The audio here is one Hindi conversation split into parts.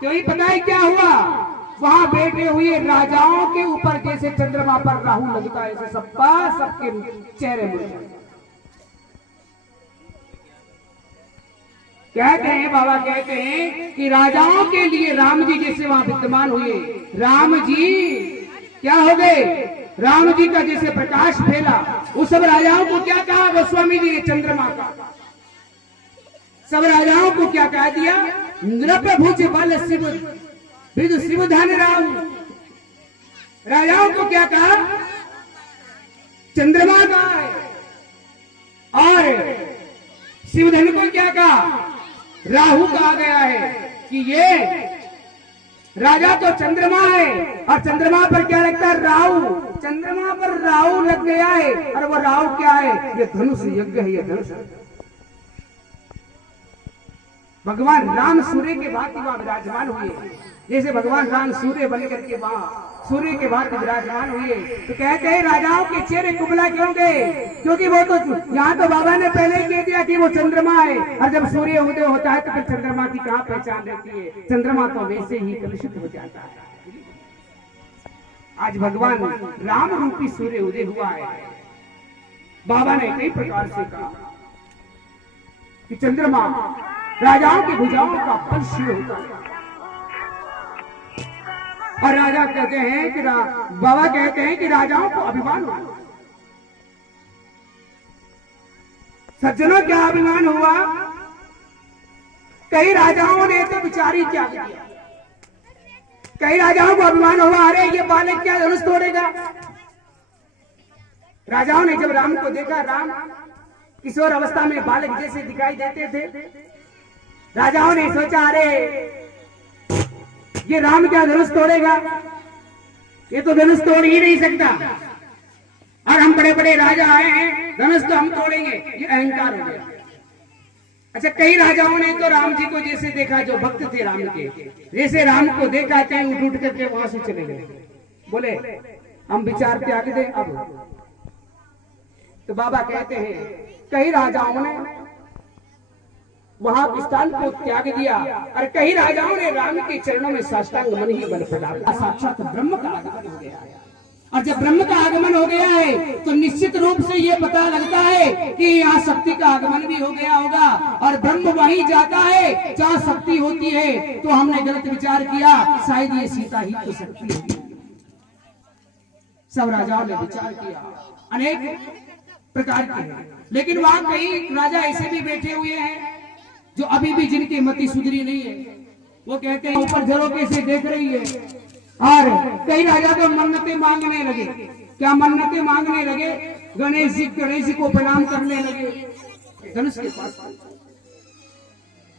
तो ये पता है क्या हुआ, वहां बैठे हुए राजाओं के ऊपर जैसे चंद्रमा पर राहु लगता है ऐसे सबके चेहरे मुड़ जाए। कहते हैं, बाबा कहते हैं कि राजाओं के लिए राम जी जैसे वहां विद्यमान हुए, राम जी क्या हो गए, राम जी का जैसे प्रकाश फैला, उस सब राजाओं को क्या कहा गोस्वामी जी ने, चंद्रमा का सब राजाओं को क्या कह दिया, नृप भुज बल शिव विदु शिव धन राम। राजाओं को क्या कहा, चंद्रमा कहा है, और शिवधन को क्या कहा, राहु कहा गया है कि ये राजा तो चंद्रमा है और चंद्रमा पर क्या लगता है, राहु, चंद्रमा पर राहु लग गया है, और वो राहु क्या है, ये धनुष यज्ञ है, ये धनुष। भगवान राम सूर्य के भांति वहां विराजमान हुए, जैसे भगवान राम सूर्य बनकर के वहां सूर्य के भांति विराजमान हुए। तो कहते हैं राजाओं के चेहरे कुबला क्यों गए, क्योंकि वो तो यहाँ तो बाबा ने पहले ही कह दिया कि वो चंद्रमा है, और जब सूर्य उदय होता है तो फिर चंद्रमा की कहाँ पहचान रहती है, चंद्रमा तो वैसे ही कलुषित हो जाता है। आज भगवान राम रूपी सूर्य उदय हुआ है। बाबा ने कई प्रकार से कहा कि चंद्रमा राजाओं की भुजाओं का फल शिव होता है, और राजा कहते हैं कि बाबा कहते हैं कि राजाओं को अभिमान हुआ। सज्जनों क्या अभिमान हुआ, कई राजाओं ने तो विचारी क्या किया, कई राजाओं को अभिमान हुआ, अरे ये बालक क्या धनुष तोड़ेगा। राजाओं ने जब राम को देखा, राम किशोर अवस्था में बालक जैसे दिखाई देते थे, राजाओं ने सोचा अरे ये राम क्या धनुष तोड़ेगा, ये तो धनुष तोड़ ही नहीं सकता, और हम बड़े बड़े राजा आए हैं, धनुष तो हम तोड़ेंगे, ये अहंकार हो गया। अच्छा, कई राजाओं ने तो राम जी को जैसे देखा, जो भक्त थे राम के, जैसे राम को देखा चाहे उठ उठ करके वहां से चले गए, बोले हम विचार त्याग दें अब। तो बाबा कहते हैं कई राजाओं ने वहां स्थान को त्याग दिया, और कई राजाओं ने राम के चरणों में साष्टांग मन ही बन पड़ा। साक्षात ब्रह्म का आगमन हो गया है, और जब ब्रह्म का आगमन हो गया है तो निश्चित रूप से ये पता लगता है कि यहाँ शक्ति का आगमन भी हो गया होगा, और ब्रह्म वहीं जाता है जहाँ शक्ति होती है। तो हमने गलत विचार किया, शायद ये सीता ही तो शक्ति होगी। सब राजाओं ने विचार किया अनेक प्रकार के, लेकिन वहां कई राजा ऐसे भी बैठे हुए हैं जो अभी भी जिनकी मति सुधरी नहीं है। वो कहते हैं ऊपर झरोके से देख रही है, और कई राजा तो मन्नतें मांगने लगे। क्या मन्नतें मांगने लगे, गणेश जी को प्रणाम करने लगे धनुष के पास।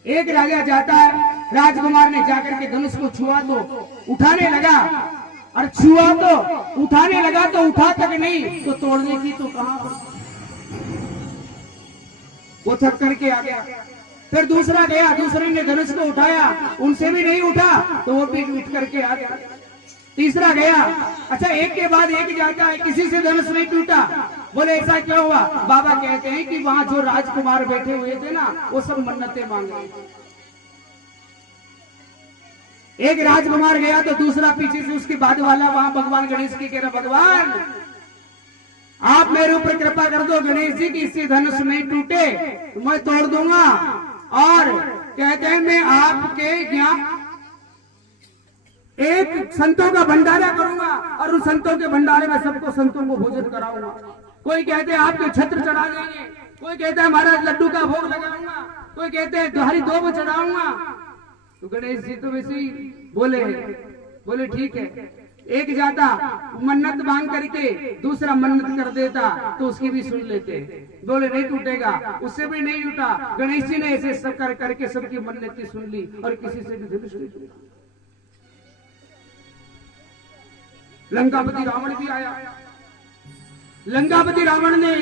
एक राजा जाता है, राजकुमार ने जाकर के धनुष को छुआ तो उठाने लगा, और छुआ तो उठाने लगा तो उठा तक नहीं, तो तोड़ने की तो कहां, वो थक करके आ गया। फिर दूसरा गया, दूसरे ने धनुष को उठाया, उनसे भी नहीं उठा, तो वो भी उठ करके आ गया। तीसरा गया, अच्छा एक के बाद एक जाता है, किसी से धनुष नहीं टूटा। बोले ऐसा क्या हुआ, बाबा कहते हैं कि वहां जो राजकुमार बैठे हुए थे ना, वो सब मन्नतें मांग रहे थे। एक राजकुमार गया तो दूसरा पीछे से उसके बाद वाला वहां भगवान गणेश की कह रहा, भगवान आप मेरे ऊपर कृपा कर दो गणेश जी की, इससे धनुष नहीं टूटे तो मैं तोड़ दूंगा, और कहते हैं मैं आपके यहाँ एक संतों का भंडारा करूंगा, और उन संतों के भंडारे में सबको संतों को भोजन कराऊंगा। कोई कहते हैं आपके छत्र चढ़ा देंगे, कोई कहता है महाराज लड्डू का भोग लगाऊंगा, कोई कहते हैं हरी दूब चढ़ाऊंगा। तो गणेश जी तो वैसे ही बोले ठीक है। एक जाता मन्नत मांग करके, दूसरा मन्नत कर देता तो उसकी भी सुन लेते, बोले नहीं टूटेगा, उससे भी नहीं टूटा। गणेश जी ने ऐसे सब कर करके सबकी मन्नतें सुन ली, और किसी से भी धनुष नहीं टूटा। लंकापति रावण भी आया। लंकापति रावण ने